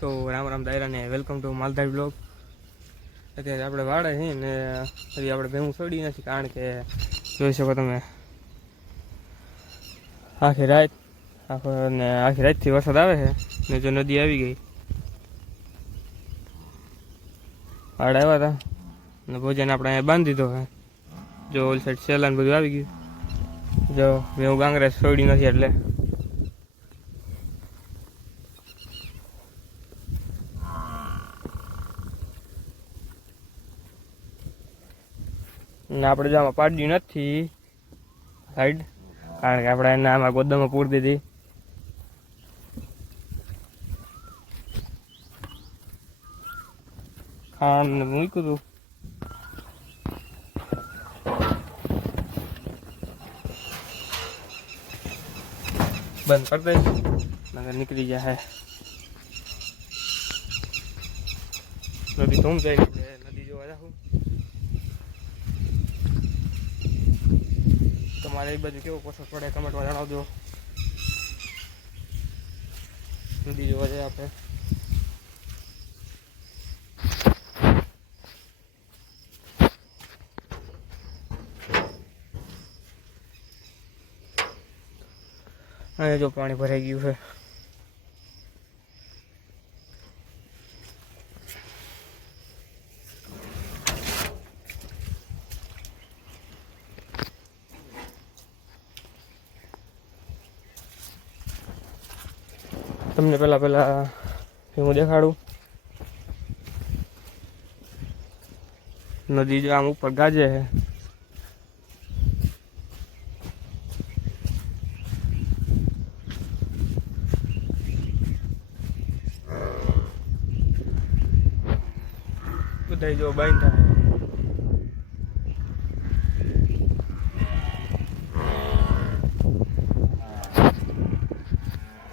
તો રામ રામ દાયરા ને welcome to Maldhari blog. અત્યારે આપણે વાડે છીએ ને હજી આપણે ભેગું છોડી નથી, કારણ કે જોઈ શકો તમે આખી રાતથી વરસાદ આવે છે ને જો નદી આવી ગઈ। વાડ આવ્યા હતા ને ભોજન આપણે અહીંયા બાંધી દીધો છે। જો ઓલ સાઈડ સેલા ને બધું આવી ગયું। જો ભેગું ગાંગરે છોડી નથી એટલે ને આપણે જો આમાં પાડ્યું નથી સાઈડ, કારણ કે આપણે એને આમાં ગોદામાં પૂરી દીધી। ખાંડ ને મૂક્યું હતું, બંધ કરી દઈશ નકર નીકળી જાય। નદી ધૂમ જાય એટલે નદી જોવા જાઉં। તમારે એ બાજુ કેવો પસંદ પડે કમેન્ટમાં જણાવજો। નદી જોવા જાય આપણે। અહીંયા જો પાણી ભરાઈ ગયું છે। તમને પહેલા હું દેખાડું। નદી જો આમ ઉપર ગાજે છે। બધા જો બંધ થાય,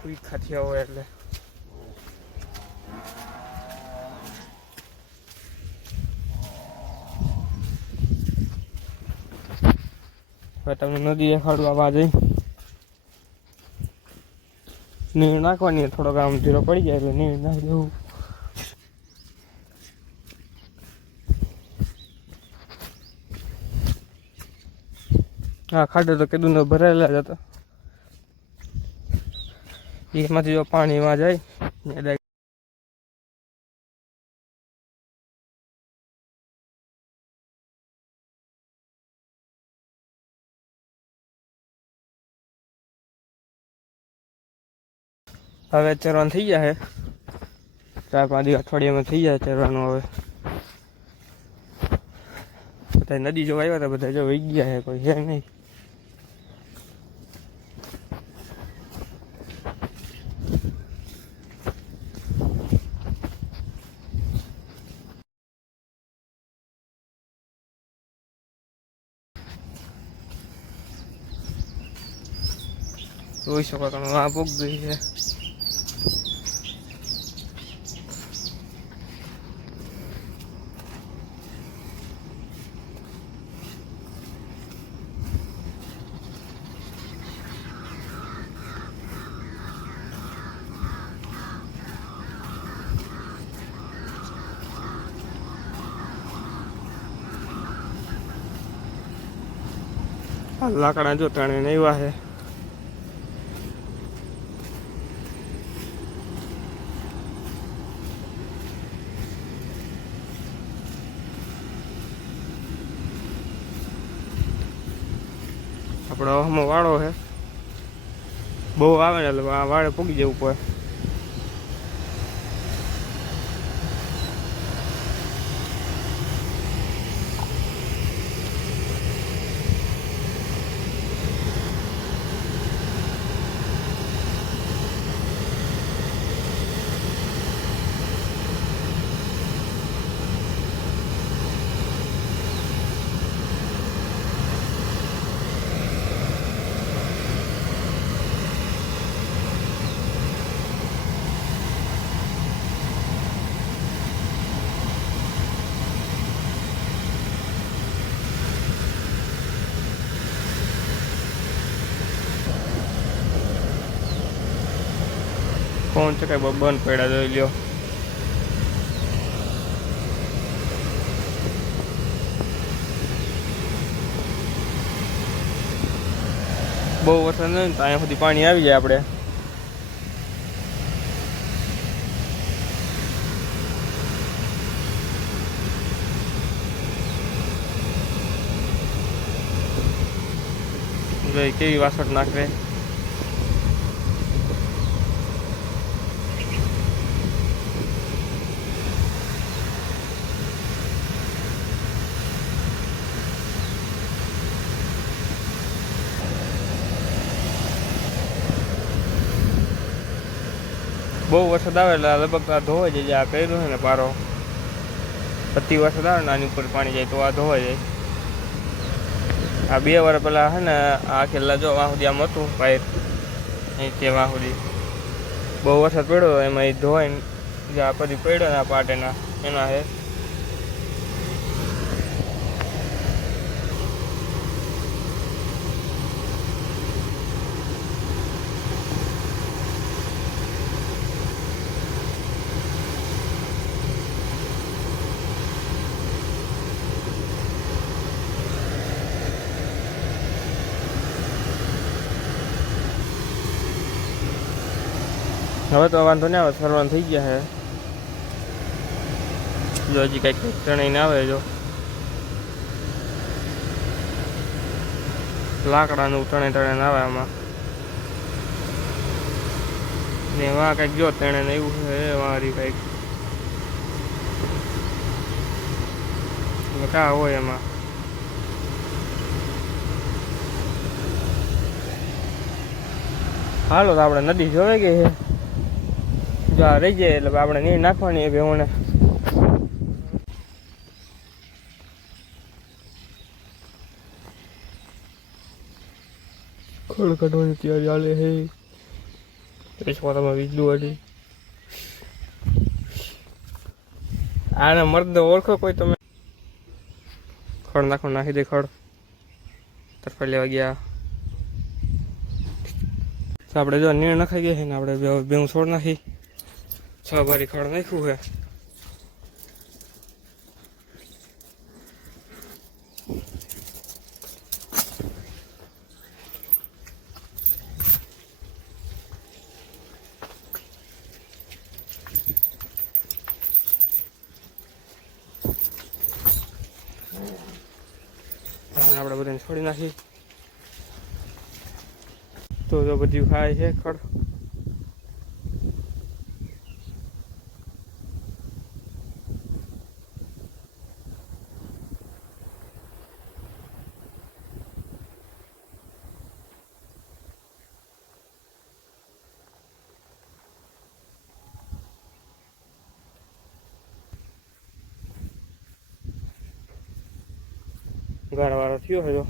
કોઈ ખાથિયા હોય એટલે હવે તમને નદી દેખાડું। આવા જઈ નીર નાખવાની, થોડોક આમ ધીરો પડી જાય એટલે નીર નાખી દેવું। હા, ખાડો તો કીધું ને ભરાયેલા જ હતા, એમાંથી જો પાણીમાં જાય ને હવે ચરવાનું થઈ જાય। 4-5 દિવસ અઠવાડિયામાં થઈ જાય ચરવાનું। હવે બધા નદી જોવા આવ્યા હતા, બધા જો વહી ગયા છે, કોઈ છે નહીં। જોઈ શકો તમે આ ભૂખ ગઈ છે। લાકડા જો ત્રણે નહીં વાહે। આપણો હમો વાળો છે, બહુ આવે ને એટલે વાળે પૂગી જવું પડે। ફોન છે કઈ બંધ પડ્યા જોઈ લ્યો। બહુ વરસાદ નહીં તો અહીંયા સુધી પાણી આવી જાય આપણે. કેવી વાસટ નાખે. બહુ વરસાદ આવે એટલે લગભગ આ ધોવાઈ જાય. આ કર્યું છે ને પારો, અતિ વરસાદ આવે ને આની ઉપર પાણી જાય તો આ ધોવાઈ જાય. આ 2 વાર પહેલાં છે ને આ ખેલા જો વાહ સુધી આમ હતું પાયર અહીંથી વાહ સુધી બહુ વરસાદ પડ્યો એમાં એ ધોવાઈને જે આ પછી પડ્યો ને આ પાટેના એના છે. હવે તો વાંધો નહીં આવે, ફરવાનું થઈ ગયા છે. જો હજી કંઈક ચણાઈને આવે, જો લાકડાનું ચણે આવે આમાં ને એમાં કંઈક જો તેને એવું છે મારી કંઈક કા હોય એમાં. હાલો તો આપણે નદી જોવે ગઈ છે. જો આ રહી જાય એટલે આપણે નીર નાખવાની એ ભેહોને. ખોળ કાઢવાની તૈયારી ચાલે છે. રેસમાં વીજળું હતી. આને મર્દ ઓળખો કોઈ તમે? ખડ નાખી દે. ખડ તરફા લેવા ગયા. તો આપણે જો નીર નખાઈ ગયા છે ને આપણે બેવું છોડ નાખી. 6 બારી ખડ નાખ્યું છે. આપણે બધાને છોડી નાખી. તો જો બધું ખાય છે ખડ. ગાળવાળો થયો છે જો.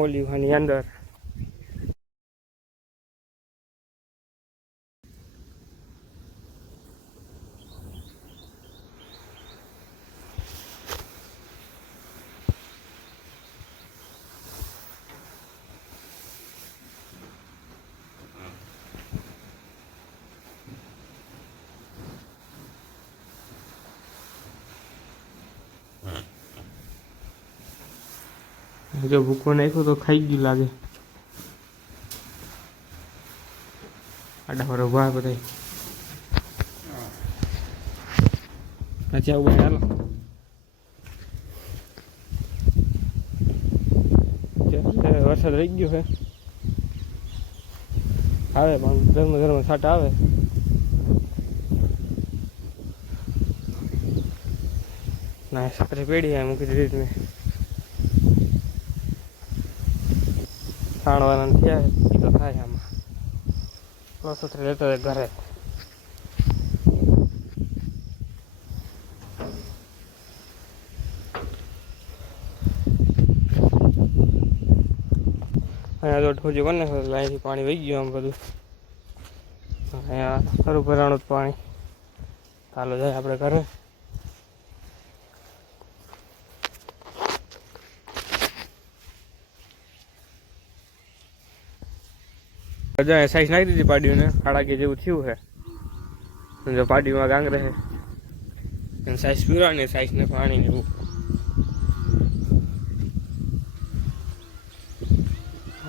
ઓલી વાની અંદર જો ભૂકો નાખ્યો તો ખાઈ ગયું લાગે. આડા વાળો ભાઈ બધા પછી આવું ભાઈ હાલો. વરસાદ રહી ગયો છે. આવે પણ ધર્મ છાંટા આવે. ના સકરે પેઢી મૂકી દીધી મેં. ખાણવાના થયા એ તો થાય આમાં. પ્રોસેસર લેતો ઘરે. અહીંયા તો ઠોજી કોને અહીંથી પાણી વહી ગયું આમ બધું. અહીંયા ખરું ભરાણું પાણી. ચાલો જાય આપણે ઘરે. સાઈઝ નાખી દીધી પાડ્યું ને 8 કે જેવું થયું છે. જો પાડીમાં ગાંગ રહે સાઈઝ પીવાની સાઈઝ ને પાણી ને એવું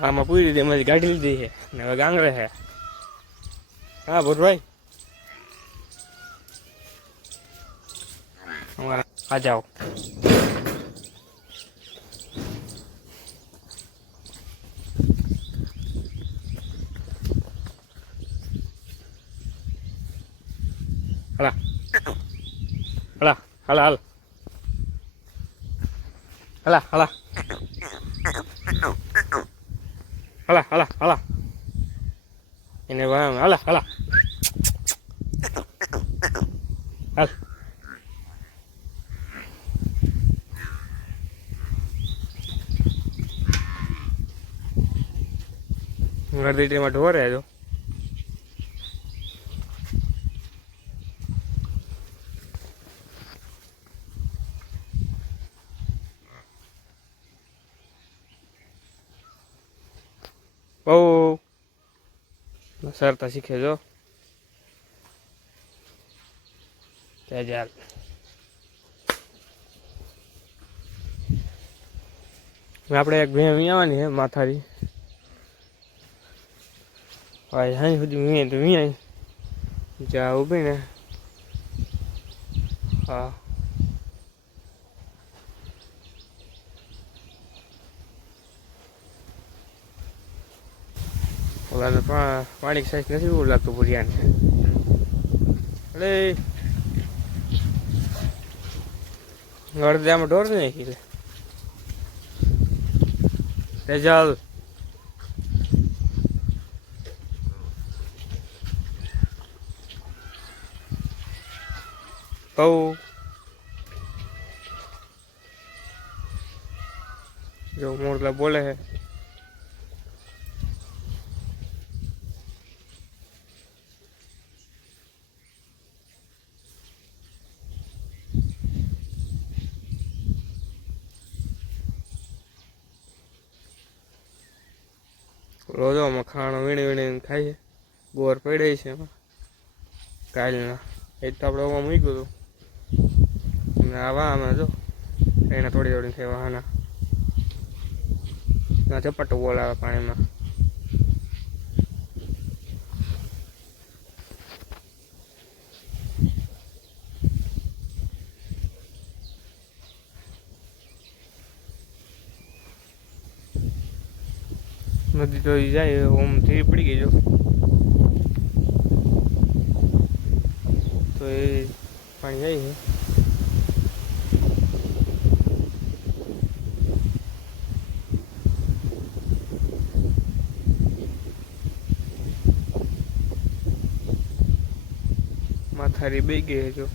આમાં પૂરી દે એમાંથી ગાડી લીધી છે ને હવે ગાંગ રહે હા ભૂરભાઈ આ જાઓ હલા હલા હલા હાલ હલા હલા હલા હલા હલા એને હલા હલા હાલ અડધી ટાઈમમાં ઢોરે જો બહુ સરતા શીખે જો ત્યાં ચાલ આપણે એક ભેં આવવાની છે માથારી ભાઈ હાઈ સુધી વીએ તો વીએ જ્યાં ઊભી ને હા ઓલાને પાણી સાઈઝ નથી એવું લાગતું ભૂરિયાને અરે અડધે આમાં ઢોર નાખી લે રેજલ કહું જો મોરલા બોલે હે રોજો મખાણો વીણી વીણીને ખાઈએ ગોર પડે છે એમાં કાલના એ તો આપણે ઓમાં મૂક્યું હતું આવા આમાં જો એને થોડી થોડી ખાવા હાના ઝપટું બોલાવે પાણીમાં નદી તો જાય ઓમ ધીરી પડી ગઈ જો તો એ પાણી જાય છે માથારી બે ગઈ જો